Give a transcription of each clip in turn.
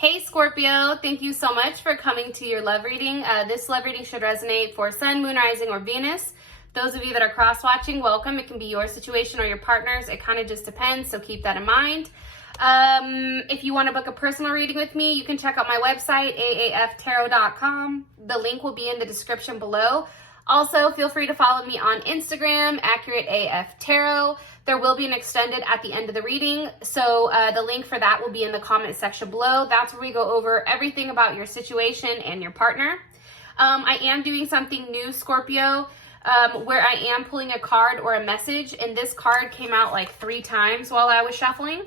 Hey Scorpio, thank you so much for coming to your love reading. This love reading should resonate for Sun, Moon, Rising, or Venus. Those of you that are cross-watching, welcome. It can be your situation or your partner's. It kind of just depends, so keep that in mind. If you want to book a personal reading with me, you can check out my website, aaftarot.com. The link will be in the description below. Also, feel free to follow me on Instagram, AccurateAFTarot. There will be an extended at the end of the reading, so the link for that will be in the comment section below. That's where we go over everything about your situation and your partner. I am doing something new, Scorpio, where I am pulling a card or a message, and this card came out like 3 times while I was shuffling.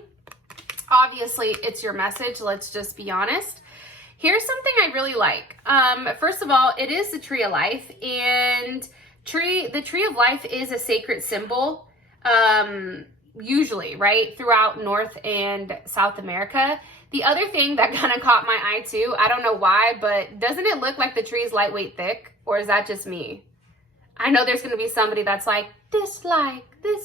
Obviously, it's your message, let's just be honest. Here's something I really like. First of all, it is the Tree of Life, and the Tree of Life is a sacred symbol, usually, right, throughout North and South America. The other thing that kind of caught my eye too, I don't know why, but doesn't it look like the tree is lightweight thick, or is that just me? I know there's going to be somebody that's like, this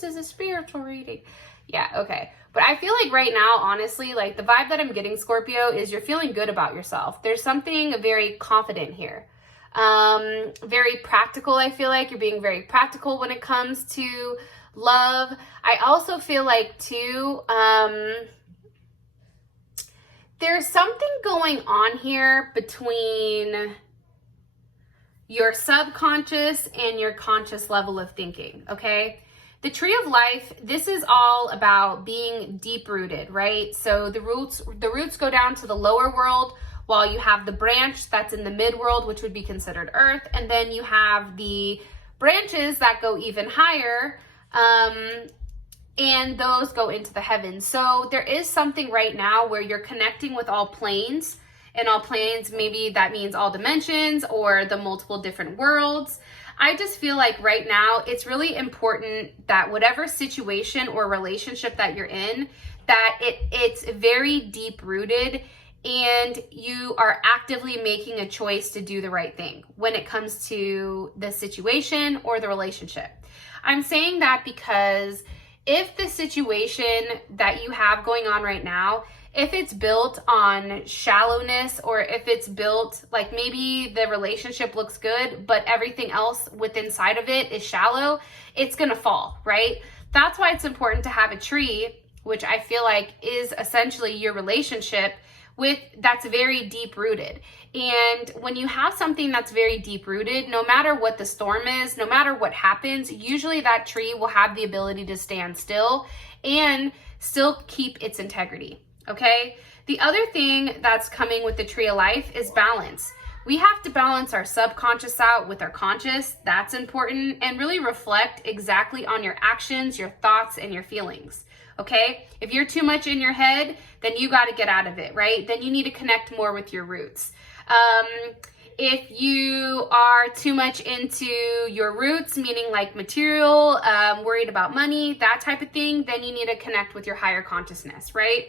is a spiritual reading. Yeah, okay. But I feel like right now, honestly, like the vibe that I'm getting, Scorpio, is you're feeling good about yourself. There's something very confident here. Very practical, I feel like. You're being very practical when it comes to love. I also feel like, too, there's something going on here between your subconscious and your conscious level of thinking, okay? The Tree of Life, this is all about being deep-rooted, right? So the roots go down to the lower world, while you have the branch that's in the mid-world, which would be considered Earth, and then you have the branches that go even higher, and those go into the heavens. So there is something right now where you're connecting with all planes, and all planes, maybe that means all dimensions or the multiple different worlds. I just feel like right now it's really important that whatever situation or relationship that you're in, that it's very deep rooted and you are actively making a choice to do the right thing when it comes to the situation or the relationship. I'm saying that because if the situation that you have going on right now, if it's built on shallowness, or if it's built like maybe the relationship looks good, but everything else within inside of it is shallow, it's gonna fall, right? That's why it's important to have a tree, which I feel like is essentially your relationship that's very deep rooted. And when you have something that's very deep rooted, no matter what the storm is, no matter what happens, usually that tree will have the ability to stand still and still keep its integrity. Okay, the other thing that's coming with the Tree of Life is balance. We have to balance our subconscious out with our conscious. That's important, and really reflect exactly on your actions, your thoughts, and your feelings. Okay, if you're too much in your head, then you got to get out of it, right? Then you need to connect more with your roots. If you are too much into your roots, meaning like material, worried about money, that type of thing, then you need to connect with your higher consciousness, right?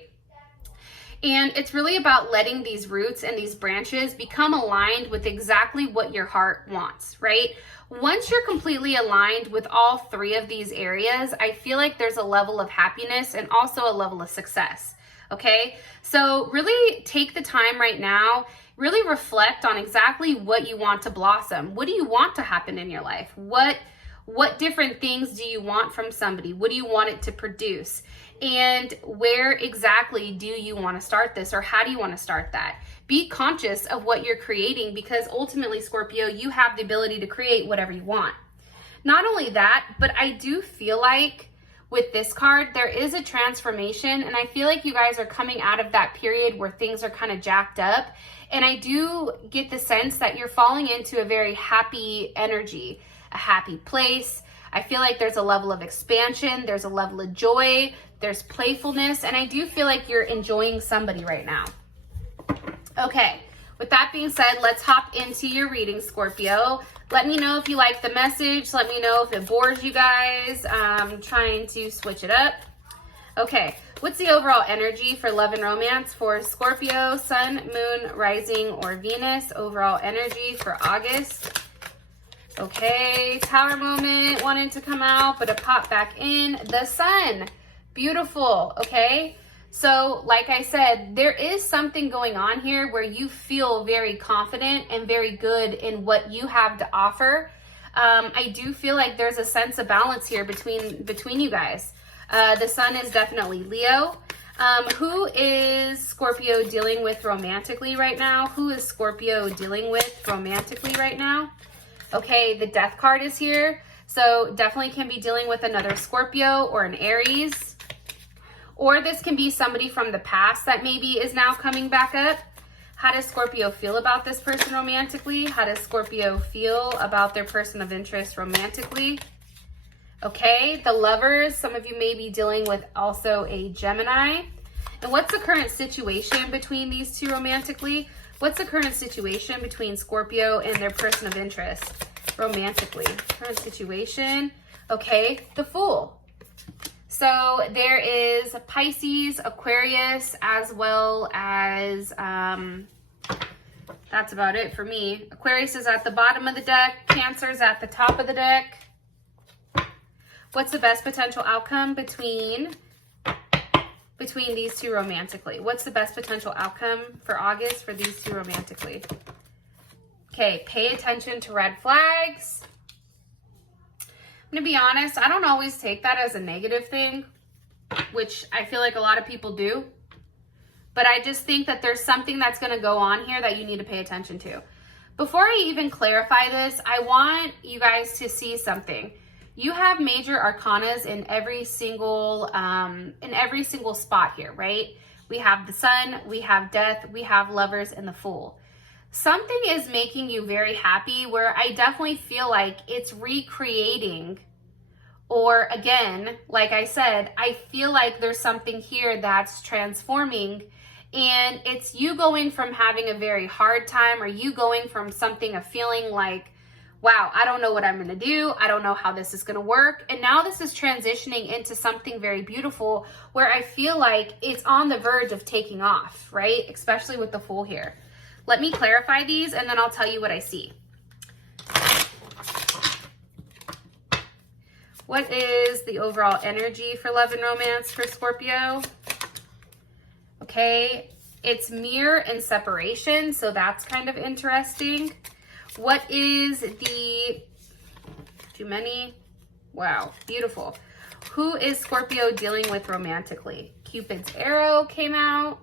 And it's really about letting these roots and these branches become aligned with exactly what your heart wants, right? Once you're completely aligned with all 3 of these areas, I feel like there's a level of happiness and also a level of success, okay? So really take the time right now, really reflect on exactly what you want to blossom. What do you want to happen in your life? What different things do you want from somebody? What do you want it to produce? And where exactly do you want to start this, or how do you want to start that? Be conscious of what you're creating, because ultimately, Scorpio, you have the ability to create whatever you want. Not only that, but I do feel like with this card, there is a transformation, and I feel like you guys are coming out of that period where things are kind of jacked up. And I do get the sense that you're falling into a very happy energy, a happy place. I feel like there's a level of expansion, there's a level of joy, there's playfulness, and I do feel like you're enjoying somebody right now. Okay, with that being said, let's hop into your reading, Scorpio. Let me know if you like the message. Let me know if it bores you guys. I'm trying to switch it up. Okay, what's the overall energy for love and romance for Scorpio, Sun, Moon, Rising, or Venus? Overall energy for August. Okay, Tower moment wanted to come out, but it popped back in. The Sun, beautiful, okay? So like I said, there is something going on here where you feel very confident and very good in what you have to offer. I do feel like there's a sense of balance here between you guys. The sun is definitely Leo. Who is Scorpio dealing with romantically right now? Who is Scorpio dealing with romantically right now? Okay, the Death card is here. So definitely can be dealing with another Scorpio or an Aries. Or this can be somebody from the past that maybe is now coming back up. How does Scorpio feel about this person romantically? How does Scorpio feel about their person of interest romantically? Okay, the Lovers, some of you may be dealing with also a Gemini. And what's the current situation between these two romantically? What's the current situation between Scorpio and their person of interest romantically? Current situation. Okay, the Fool. So there is Pisces, Aquarius, as well as, that's about it for me. Aquarius is at the bottom of the deck. Cancer is at the top of the deck. What's the best potential outcome between these two romantically? What's the best potential outcome for August for these two romantically? Okay, pay attention to red flags. I'm gonna be honest, I don't always take that as a negative thing, which I feel like a lot of people do. But I just think that there's something that's gonna go on here that you need to pay attention to. Before I even clarify this, I want you guys to see something. You have major arcanas in every single spot here, right? We have the Sun, we have Death, we have Lovers, and the Fool. Something is making you very happy where I definitely feel like it's recreating, or again, like I said, I feel like there's something here that's transforming, and it's you going from having a very hard time, or you going from something of feeling like, wow, I don't know what I'm going to do. I don't know how this is going to work. And now this is transitioning into something very beautiful where I feel like it's on the verge of taking off, right? Especially with the Fool here. Let me clarify these and then I'll tell you what I see. What is the overall energy for love and romance for Scorpio? Okay, it's mirror and separation, so that's kind of interesting. What is the, too many? Wow, beautiful. Who is Scorpio dealing with romantically? Cupid's arrow came out,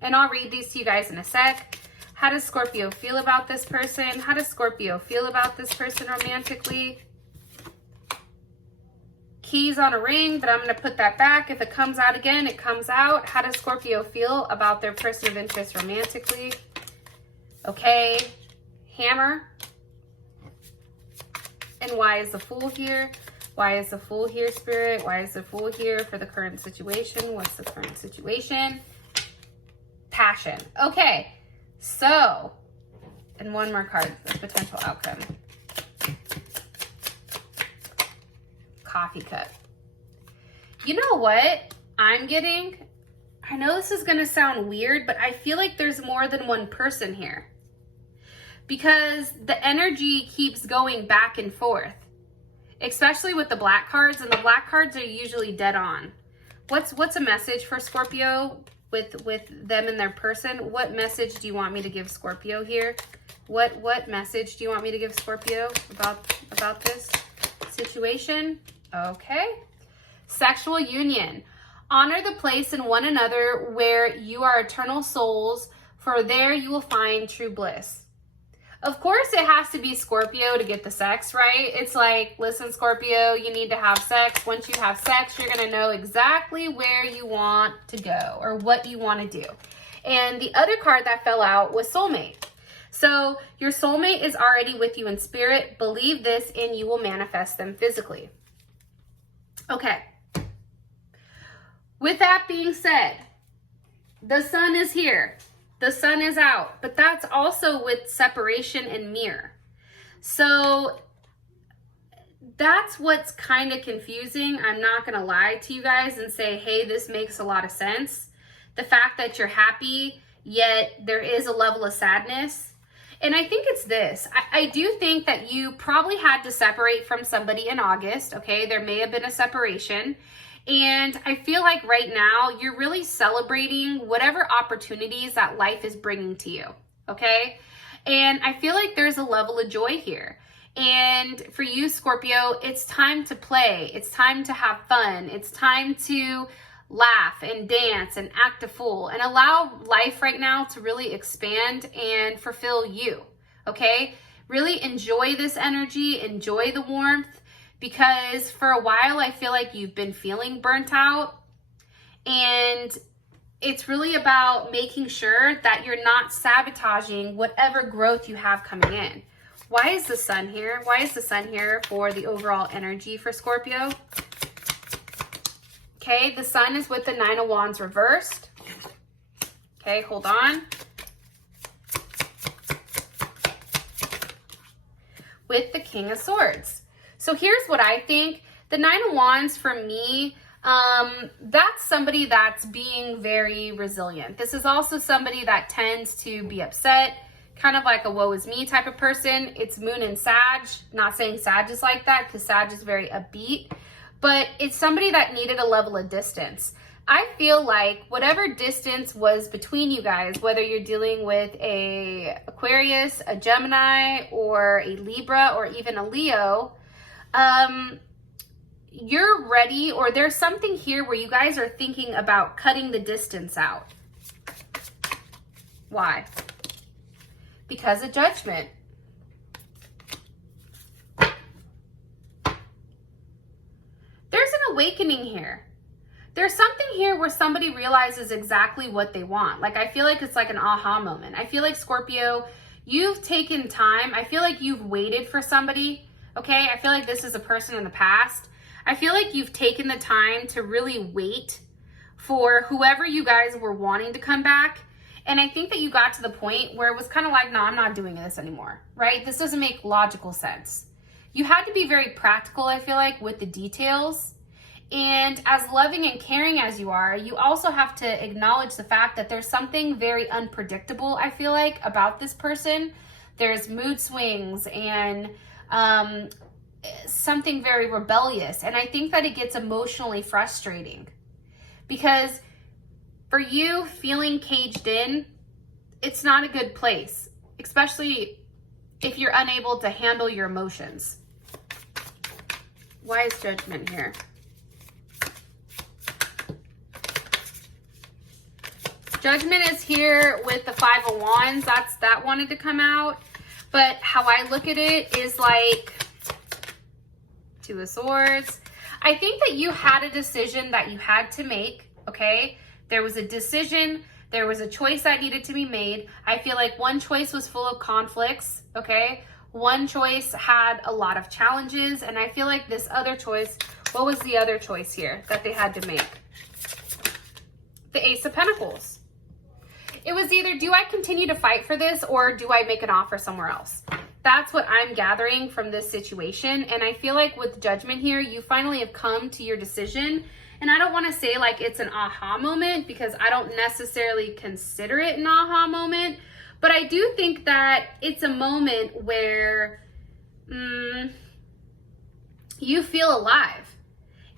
and I'll read these to you guys in a sec. How does Scorpio feel about this person? How does Scorpio feel about this person romantically? Keys on a ring, but I'm going to put that back. If it comes out again, it comes out. How does Scorpio feel about their person of interest romantically? Okay, Hammer. And why is the Fool here? Why is the Fool here, Spirit? Why is the Fool here for the current situation? What's the current situation? Passion. Okay, so, and one more card, the potential outcome. Coffee cup. You know what I'm getting? I know this is going to sound weird, but I feel like there's more than one person here. Because the energy keeps going back and forth. Especially with the black cards, and the black cards are usually dead on. What's a message for Scorpio with them and their person? What message do you want me to give Scorpio here? What message do you want me to give Scorpio about this situation? Okay. Sexual union. Honor the place in one another where you are eternal souls, for there you will find true bliss. Of course, it has to be Scorpio to get the sex, right? It's like, listen, Scorpio, you need to have sex. Once you have sex, you're going to know exactly where you want to go or what you want to do. And the other card that fell out was soulmate. So your soulmate is already with you in spirit. Believe this and you will manifest them physically. Okay. With that being said, the sun is here. The sun is out, but that's also with separation and mirror. So that's what's kind of confusing. I'm not going to lie to you guys and say, hey, this makes a lot of sense. The fact that you're happy, yet there is a level of sadness. And I think it's this. I do think that you probably had to separate from somebody in August, okay? There may have been a separation. And I feel like right now you're really celebrating whatever opportunities that life is bringing to you, okay? And I feel like there's a level of joy here. And for you, Scorpio, it's time to play. It's time to have fun. It's time to laugh and dance and act a fool and allow life right now to really expand and fulfill you, okay? Really enjoy this energy, enjoy the warmth, because for a while I feel like you've been feeling burnt out, and it's really about making sure that you're not sabotaging whatever growth you have coming in. Why is the sun here? Why is the sun here for the overall energy for Scorpio? Okay, the sun is with the Nine of Wands reversed. Okay, hold on. With the King of Swords. So here's what I think. The Nine of Wands for me, that's somebody that's being very resilient. This is also somebody that tends to be upset, kind of like a woe is me type of person. It's Moon and Sag. Not saying Sag is like that, because Sag is very upbeat, but it's somebody that needed a level of distance. I feel like whatever distance was between you guys, whether you're dealing with a Aquarius, a Gemini, or a Libra, or even a Leo, you're ready, or there's something here where you guys are thinking about cutting the distance out. Why? Because of Judgment. There's an awakening here. There's something here where somebody realizes exactly what they want. Like, I feel like it's like an aha moment. I feel like, Scorpio, you've taken time. I feel like you've waited for somebody, okay? I feel like this is a person in the past. I feel like you've taken the time to really wait for whoever you guys were wanting to come back. And I think that you got to the point where it was kind of like, no, I'm not doing this anymore, right? This doesn't make logical sense. You had to be very practical, I feel like, with the details. And as loving and caring as you are, you also have to acknowledge the fact that there's something very unpredictable, I feel like, about this person. There's mood swings and something very rebellious. And I think that it gets emotionally frustrating, because for you, feeling caged in, it's not a good place, especially if you're unable to handle your emotions. Why is Judgment here? Judgment is here with the Five of Wands. That wanted to come out. But how I look at it is like Two of Swords. I think that you had a decision that you had to make, okay? There was a decision. There was a choice that needed to be made. I feel like one choice was full of conflicts, okay? One choice had a lot of challenges. And I feel like this other choice, what was the other choice here that they had to make? The Ace of Pentacles. It was either, do I continue to fight for this, or do I make an offer somewhere else? That's what I'm gathering from this situation. And I feel like with Judgment here, you finally have come to your decision. And I don't want to say like it's an aha moment, because I don't necessarily consider it an aha moment. But I do think that it's a moment where you feel alive.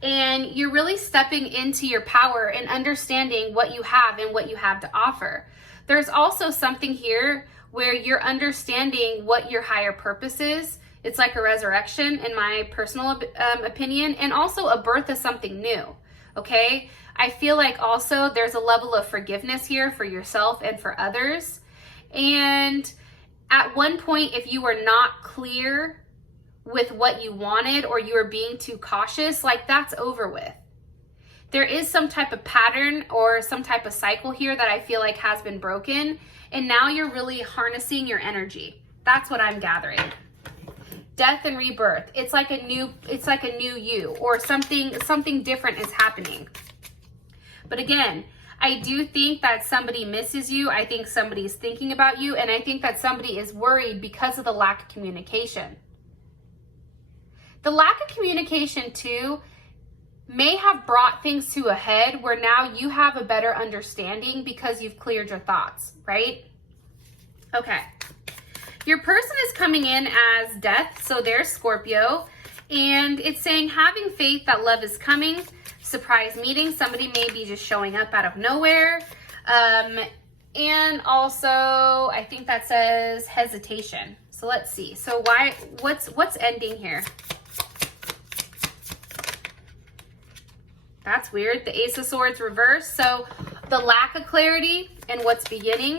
And you're really stepping into your power and understanding what you have and what you have to offer. There's also something here where you're understanding what your higher purpose is. It's like a resurrection, in my personal opinion, and also a birth of something new, okay? I feel like also there's a level of forgiveness here for yourself and for others. And at one point, if you were not clear with what you wanted, or you were being too cautious, like, that's over with. There is some type of pattern or some type of cycle here that I feel like has been broken, and now you're really harnessing your energy. That's what I'm gathering. Death and rebirth. It's like a new you, or something different is happening. But again, I do think that somebody misses you. I think somebody is thinking about you, and I think that somebody is worried because of the lack of communication. The lack of communication too may have brought things to a head where now you have a better understanding because you've cleared your thoughts, right? Okay. Your person is coming in as Death, so there's Scorpio, and it's saying having faith that love is coming, surprise meeting. Somebody may be just showing up out of nowhere. And also, I think that says hesitation. So let's see. So what's ending here? That's weird. The Ace of Swords reversed. So the lack of clarity and what's beginning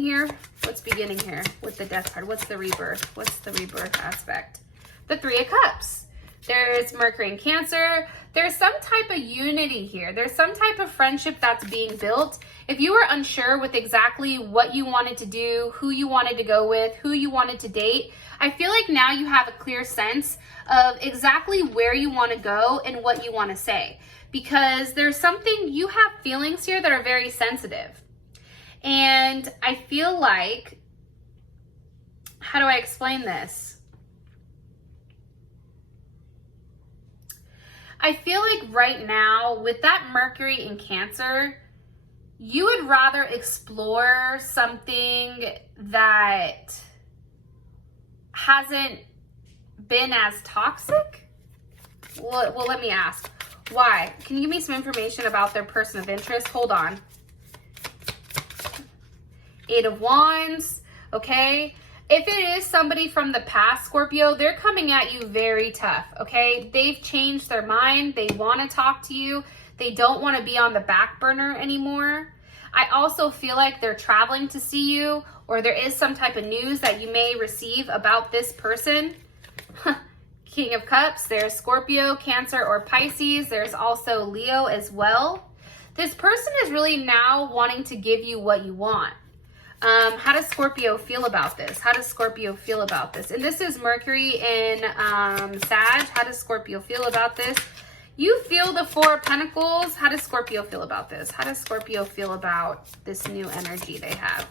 here? What's beginning here with the Death card? What's the rebirth? What's the rebirth aspect? The Three of Cups. There's Mercury and Cancer. There's some type of unity here. There's some type of friendship that's being built. If you were unsure with exactly what you wanted to do, who you wanted to go with, who you wanted to date, I feel like now you have a clear sense of exactly where you want to go and what you want to say. Because there's something, you have feelings here that are very sensitive. And I feel like, how do I explain this? I feel like right now with that Mercury in Cancer, you would rather explore something that hasn't been as toxic? Well, let me ask. Why? Can you give me some information about their person of interest? Hold on. Eight of Wands, okay? If it is somebody from the past, Scorpio, they're coming at you very tough, okay? They've changed their mind. They want to talk to you. They don't want to be on the back burner anymore. I also feel like they're traveling to see you, or there is some type of news that you may receive about this person. King of Cups, there's Scorpio, Cancer, or Pisces. There's also Leo as well. This person is really now wanting to give you what you want. How does Scorpio feel about this? How does Scorpio feel about this? And this is Mercury in Sag. How does Scorpio feel about this? You feel the Four of Pentacles. How does Scorpio feel about this? How does Scorpio feel about this new energy they have?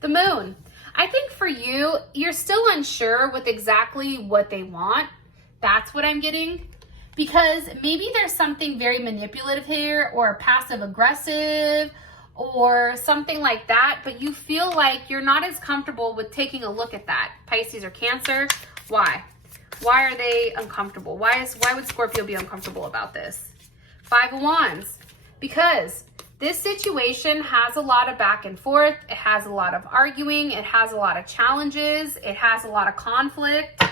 The Moon. I think for you, you're still unsure with exactly what they want. That's what I'm getting. Because maybe there's something very manipulative here, or passive aggressive, or something like that, but you feel like you're not as comfortable with taking a look at that. Pisces or Cancer, why? Why are they uncomfortable? Why would Scorpio be uncomfortable about this? Five of Wands, because this situation has a lot of back and forth. It has a lot of arguing. It has a lot of challenges. It has a lot of conflict.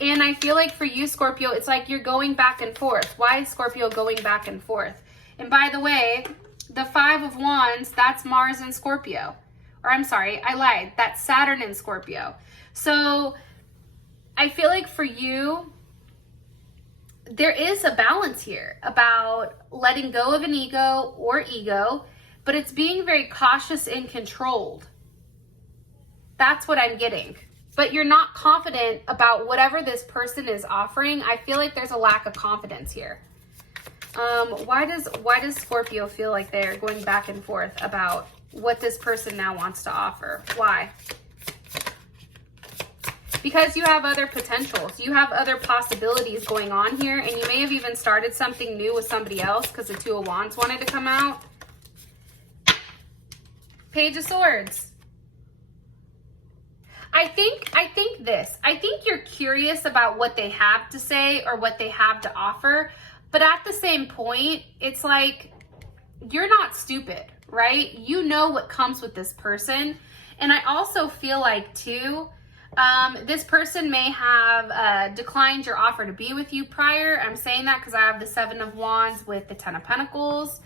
And I feel like for you, Scorpio, it's like you're going back and forth. Why is Scorpio going back and forth? And by the way, the Five of Wands, that's Mars in Scorpio. Or I'm sorry, I lied. That's Saturn in Scorpio. So I feel like for you, there is a balance here about letting go of an ego or ego, but it's being very cautious and controlled. That's what I'm getting. But you're not confident about whatever this person is offering. I feel like there's a lack of confidence here. Why does Scorpio feel like they're going back and forth about what this person now wants to offer? Why? Because you have other potentials. You have other possibilities going on here, and you may have even started something new with somebody else because the Two of Wands wanted to come out. Page of Swords. I think you're curious about what they have to say or what they have to offer, but at the same point, it's like, you're not stupid, right? You know what comes with this person. And I also feel like too, this person may have declined your offer to be with you prior. I'm saying that because I have the Seven of Wands with the Ten of Pentacles.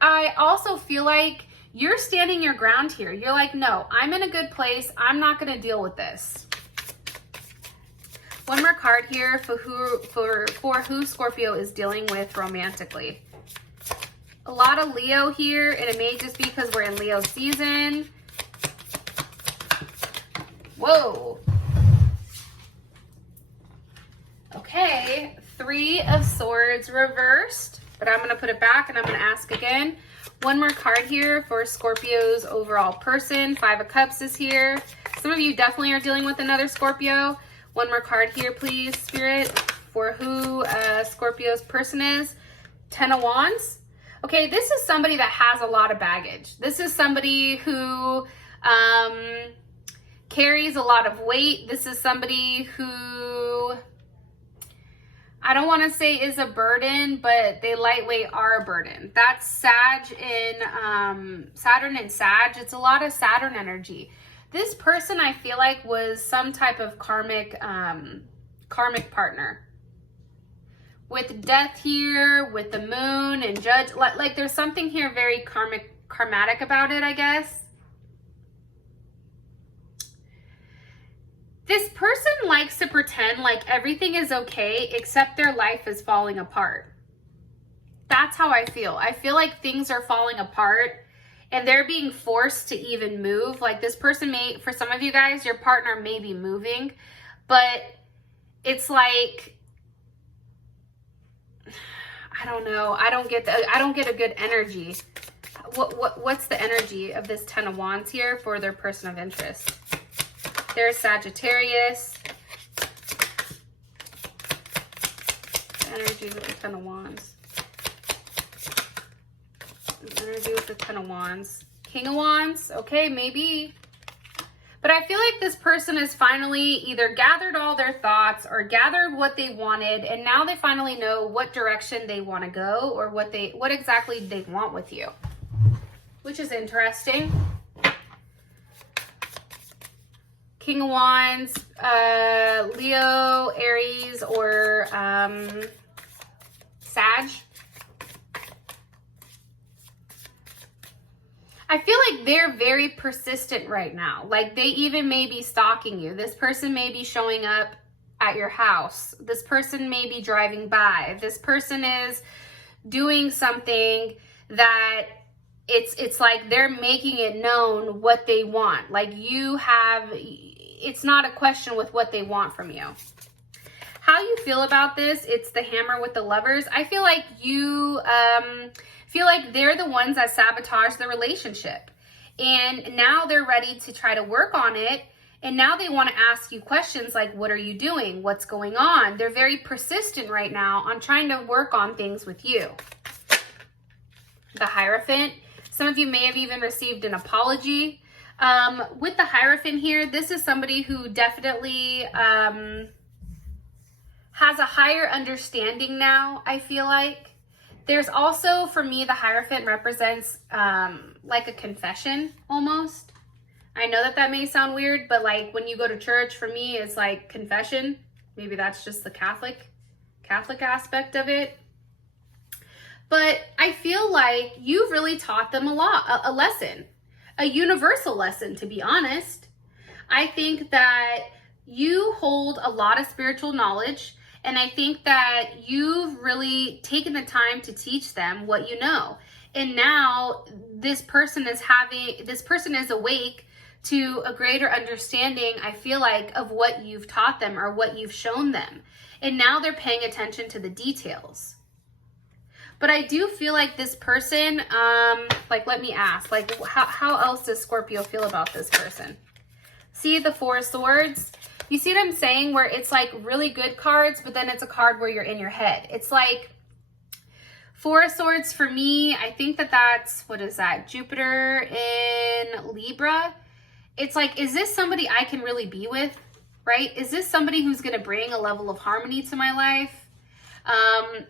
I also feel like you're standing your ground here. You're like, no, I'm in a good place. I'm not going to deal with this. One more card here for who Scorpio is dealing with romantically. A lot of Leo here, and it may just be because we're in Leo season. Whoa. Okay, Three of Swords reversed, but I'm going to put it back and I'm going to ask again. One more card here for Scorpio's overall person. Five of Cups is here. Some of you definitely are dealing with another Scorpio. One more card here, please, Spirit, for who Scorpio's person is. Ten of Wands. Okay, this is somebody that has a lot of baggage. This is somebody who carries a lot of weight. This is somebody who, I don't want to say is a burden, but they lightweight are a burden. That's Sag in Saturn and Sag. It's a lot of Saturn energy. This person, I feel like, was some type of karmic partner. With death here, with the moon and judge, like there's something here very karmatic about it, I guess. This person likes to pretend like everything is okay except their life is falling apart. That's how I feel. I feel like things are falling apart and they're being forced to even move. Like this person may, for some of you guys, your partner may be moving, but it's like, I don't know. I don't get a good energy. What's the energy of this 10 of Wands here for their person of interest? There's Sagittarius. Energy with the 10 of Wands. Energy with the 10 of Wands. King of Wands. Okay, maybe. But I feel like this person has finally either gathered all their thoughts or gathered what they wanted, and now they finally know what direction they want to go or what exactly they want with you, which is interesting. King of Wands, Leo, Aries, or Sag. I feel like they're very persistent right now. Like they even may be stalking you. This person may be showing up at your house. This person may be driving by. This person is doing something that it's like they're making it known what they want. Like it's not a question with what they want from you. How you feel about this, it's the hammer with the lovers. I feel like you feel like they're the ones that sabotage the relationship. And now they're ready to try to work on it. And now they want to ask you questions like, what are you doing? What's going on? They're very persistent right now on trying to work on things with you. The Hierophant. Some of you may have even received an apology. With the Hierophant here, this is somebody who definitely has a higher understanding now, I feel like. There's also, for me, the Hierophant represents like a confession almost. I know that may sound weird, but like when you go to church, for me, it's like confession. Maybe that's just the Catholic aspect of it. But I feel like you've really taught them a lesson, a universal lesson, to be honest. I think that you hold a lot of spiritual knowledge, and I think that you've really taken the time to teach them what you know. And now this person is awake to a greater understanding, I feel like, of what you've taught them or what you've shown them. And now they're paying attention to the details. But I do feel like this person, like, let me ask, like, how else does Scorpio feel about this person? See the Four of Swords? You see what I'm saying? Where it's like really good cards, but then it's a card where you're in your head. It's like Four of Swords for me, I think that's, what is that? Jupiter in Libra. It's like, is this somebody I can really be with, right? Is this somebody who's going to bring a level of harmony to my life?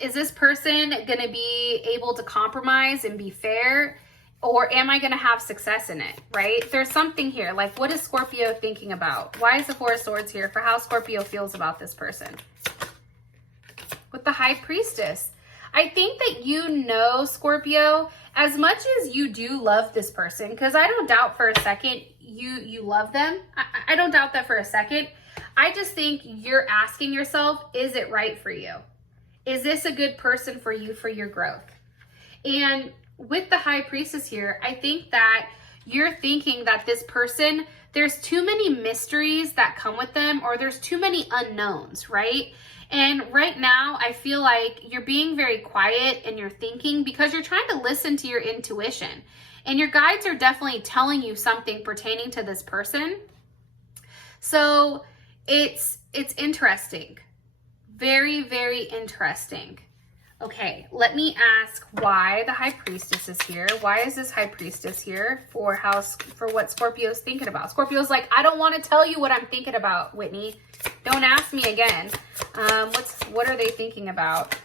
Is this person going to be able to compromise and be fair? Or am I going to have success in it, right? There's something here. Like, what is Scorpio thinking about? Why is the Four of Swords here for how Scorpio feels about this person? With the High Priestess. I think that you know, Scorpio, as much as you do love this person, because I don't doubt for a second you love them. I don't doubt that for a second. I just think you're asking yourself, is it right for you? Is this a good person for you, for your growth? And with the High Priestess here, I think that you're thinking that this person, there's too many mysteries that come with them, or there's too many unknowns, right? And right now, I feel like you're being very quiet and you're thinking because you're trying to listen to your intuition. And your guides are definitely telling you something pertaining to this person. So it's interesting. Very, very interesting. Okay, let me ask why the High Priestess is here. Why is this High Priestess here for what Scorpio's thinking about? Scorpio's like, I don't want to tell you what I'm thinking about, Whitney. Don't ask me again. What are they thinking about?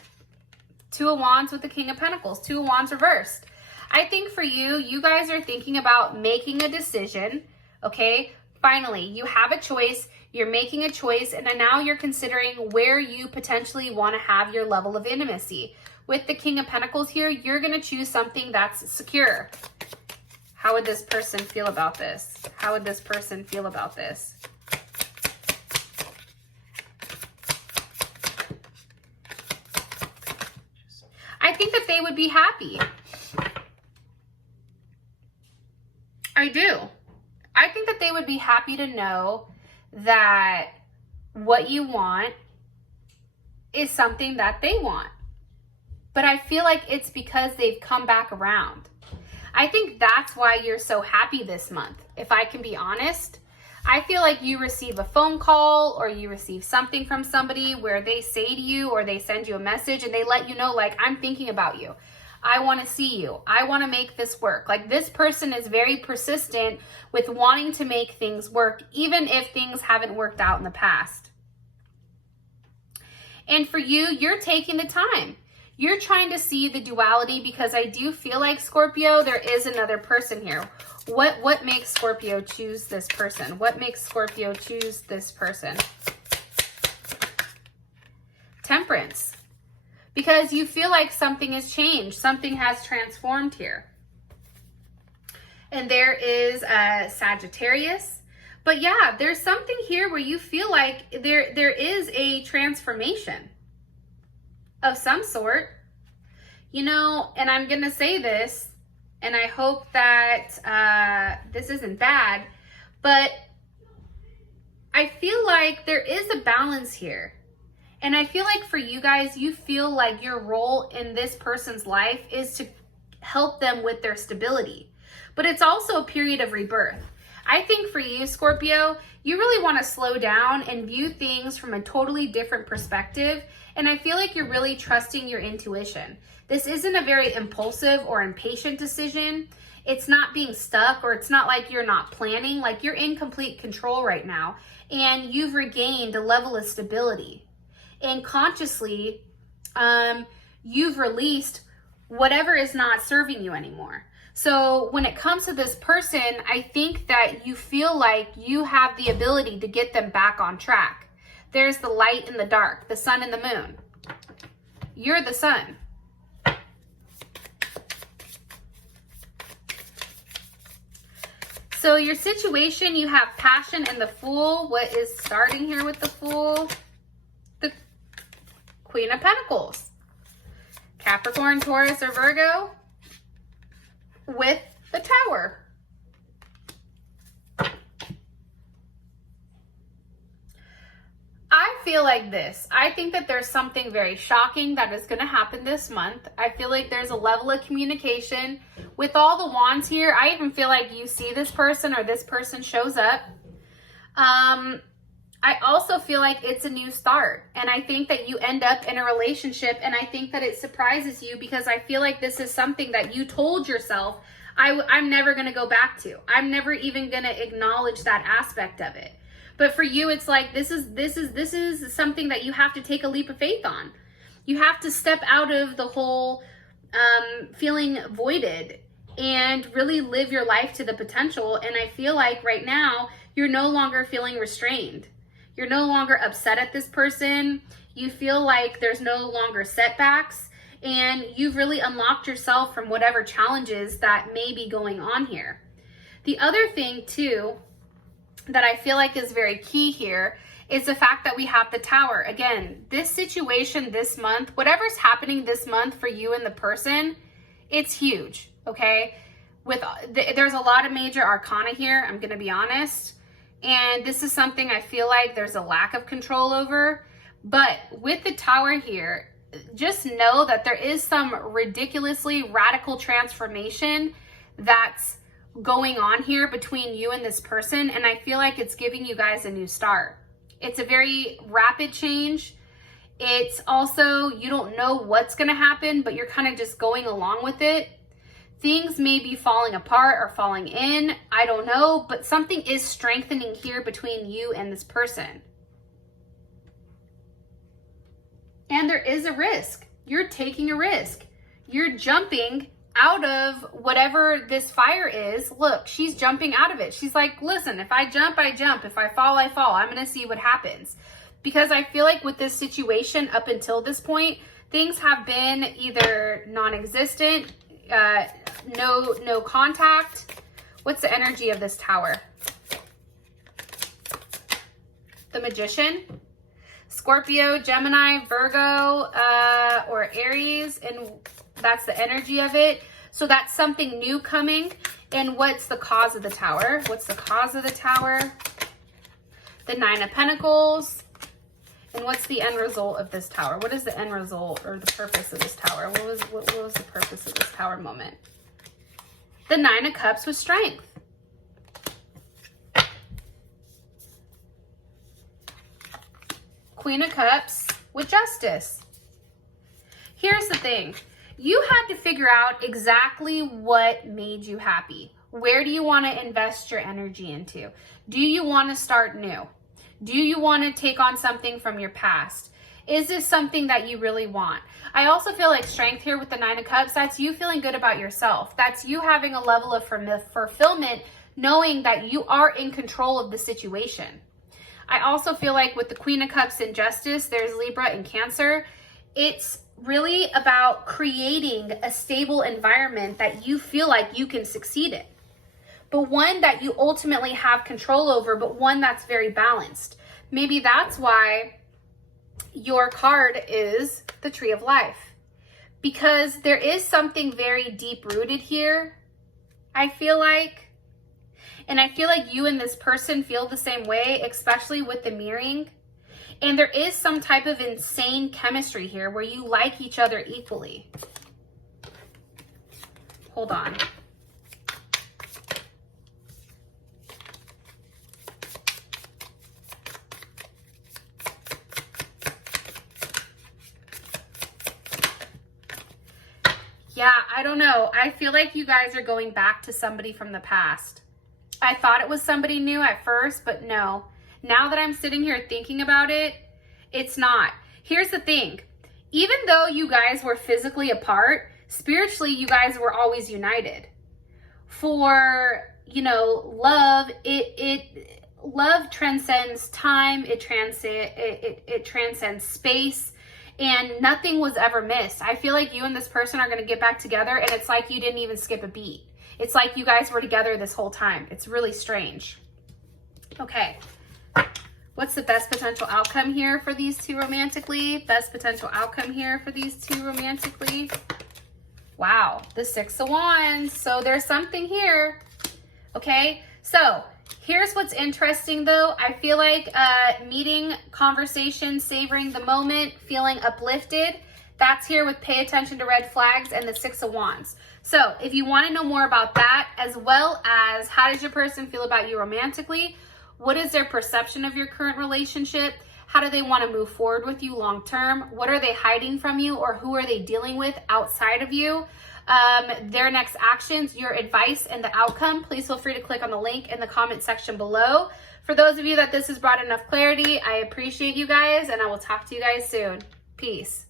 Two of Wands with the King of Pentacles. Two of Wands reversed. I think for you, you guys are thinking about making a decision, okay? Finally, you have a choice. You're making a choice, and then now you're considering where you potentially want to have your level of intimacy. With the King of Pentacles here, you're going to choose something that's secure. How would this person feel about this? How would this person feel about this? I think that they would be happy. I do. I think that they would be happy to know that what you want is something that they want. But I feel like it's because they've come back around. I think that's why you're so happy this month. If I can be honest, I feel like you receive a phone call or you receive something from somebody where they say to you or they send you a message and they let you know, like, I'm thinking about you. I want to see you. I want to make this work. Like, this person is very persistent with wanting to make things work, even if things haven't worked out in the past. And for you, you're taking the time. You're trying to see the duality, because I do feel like, Scorpio, there is another person here. What makes Scorpio choose this person? What makes Scorpio choose this person? Temperance. Because you feel like something has changed. Something has transformed here. And there is Sagittarius. But yeah, there's something here where you feel like there is a transformation of some sort. You know, and I'm going to say this, and I hope that this isn't bad, but I feel like there is a balance here. And I feel like for you guys, you feel like your role in this person's life is to help them with their stability. But it's also a period of rebirth. I think for you, Scorpio, you really want to slow down and view things from a totally different perspective. And I feel like you're really trusting your intuition. This isn't a very impulsive or impatient decision. It's not being stuck, or it's not like you're not planning. Like, you're in complete control right now, and you've regained a level of stability. And consciously, you've released whatever is not serving you anymore. So when it comes to this person, I think that you feel like you have the ability to get them back on track. There's the light and the dark, the sun and the moon. You're the sun. So your situation, you have passion and the Fool. What is starting here with the Fool? The Queen of Pentacles. Capricorn, Taurus, or Virgo with the Tower. I feel like this. I think that there's something very shocking that is going to happen this month. I feel like there's a level of communication with all the wands here. I even feel like you see this person, or this person shows up. I also feel like it's a new start, and I think that you end up in a relationship, and I think that it surprises you, because I feel like this is something that you told yourself, I'm never going to go back to. I'm never even going to acknowledge that aspect of it. But for you, it's like this is something that you have to take a leap of faith on. You have to step out of the whole feeling voided and really live your life to the potential. And I feel like right now, you're no longer feeling restrained. You're no longer upset at this person. You feel like there's no longer setbacks, and you've really unlocked yourself from whatever challenges that may be going on here. The other thing too that I feel like is very key here is the fact that we have the Tower. Again, this situation this month, whatever's happening this month for you and the person, it's huge, okay? There's a lot of major arcana here, I'm gonna be honest. And this is something I feel like there's a lack of control over. But with the Tower here, just know that there is some ridiculously radical transformation that's going on here between you and this person. And I feel like it's giving you guys a new start. It's a very rapid change. It's also, you don't know what's going to happen, but you're kind of just going along with it. Things may be falling apart or falling in. I don't know, but something is strengthening here between you and this person. And there is a risk. You're taking a risk. You're jumping out of whatever this fire is. Look, she's jumping out of it. She's like, listen, if I jump, I jump. If I fall, I fall. I'm going to see what happens. Because I feel like with this situation up until this point, things have been either non-existent, no contact. What's the energy of this Tower? The Magician. Scorpio, Gemini, Virgo, or Aries, and that's the energy of it. So that's something new coming. And what's the cause of the Tower? What's the cause of the Tower? The Nine of Pentacles. And what's the end result of this Tower? What is the end result or the purpose of this Tower? What was the purpose of this Tower moment? The Nine of Cups with strength. Queen of Cups with justice. Here's the thing. You had to figure out exactly what made you happy. Where do you want to invest your energy into? Do you want to start new? Do you want to take on something from your past? Is this something that you really want? I also feel like strength here with the Nine of Cups, that's you feeling good about yourself. That's you having a level of fulfillment, knowing that you are in control of the situation. I also feel like with the Queen of Cups and Justice, there's Libra and Cancer. It's really about creating a stable environment that you feel like you can succeed in. But one that you ultimately have control over, but one that's very balanced. Maybe that's why your card is the Tree of Life. Because there is something very deep-rooted here, I feel like. And I feel like you and this person feel the same way, especially with the mirroring. And there is some type of insane chemistry here where you like each other equally. Hold on. Yeah, I don't know. I feel like you guys are going back to somebody from the past. I thought it was somebody new at first, but no. Now that I'm sitting here thinking about it, it's not. Here's the thing. Even though you guys were physically apart, spiritually, you guys were always united. For, you know, love, love transcends time, it transcends space, and nothing was ever missed. I feel like you and this person are going to get back together, and it's like you didn't even skip a beat. It's like you guys were together this whole time. It's really strange. Okay. What's the best potential outcome here for these two romantically? Best potential outcome here for these two romantically. Wow, the Six of Wands. So there's something here. Okay, so here's what's interesting though. I feel like meeting, conversation, savoring the moment, feeling uplifted. That's here with pay attention to red flags and the Six of Wands. So if you want to know more about that, as well as how does your person feel about you romantically, what is their perception of your current relationship, how do they want to move forward with you long term, what are they hiding from you, or who are they dealing with outside of you, their next actions, your advice, and the outcome, please feel free to click on the link in the comment section below. For those of you that this has brought enough clarity, I appreciate you guys, and I will talk to you guys soon. Peace.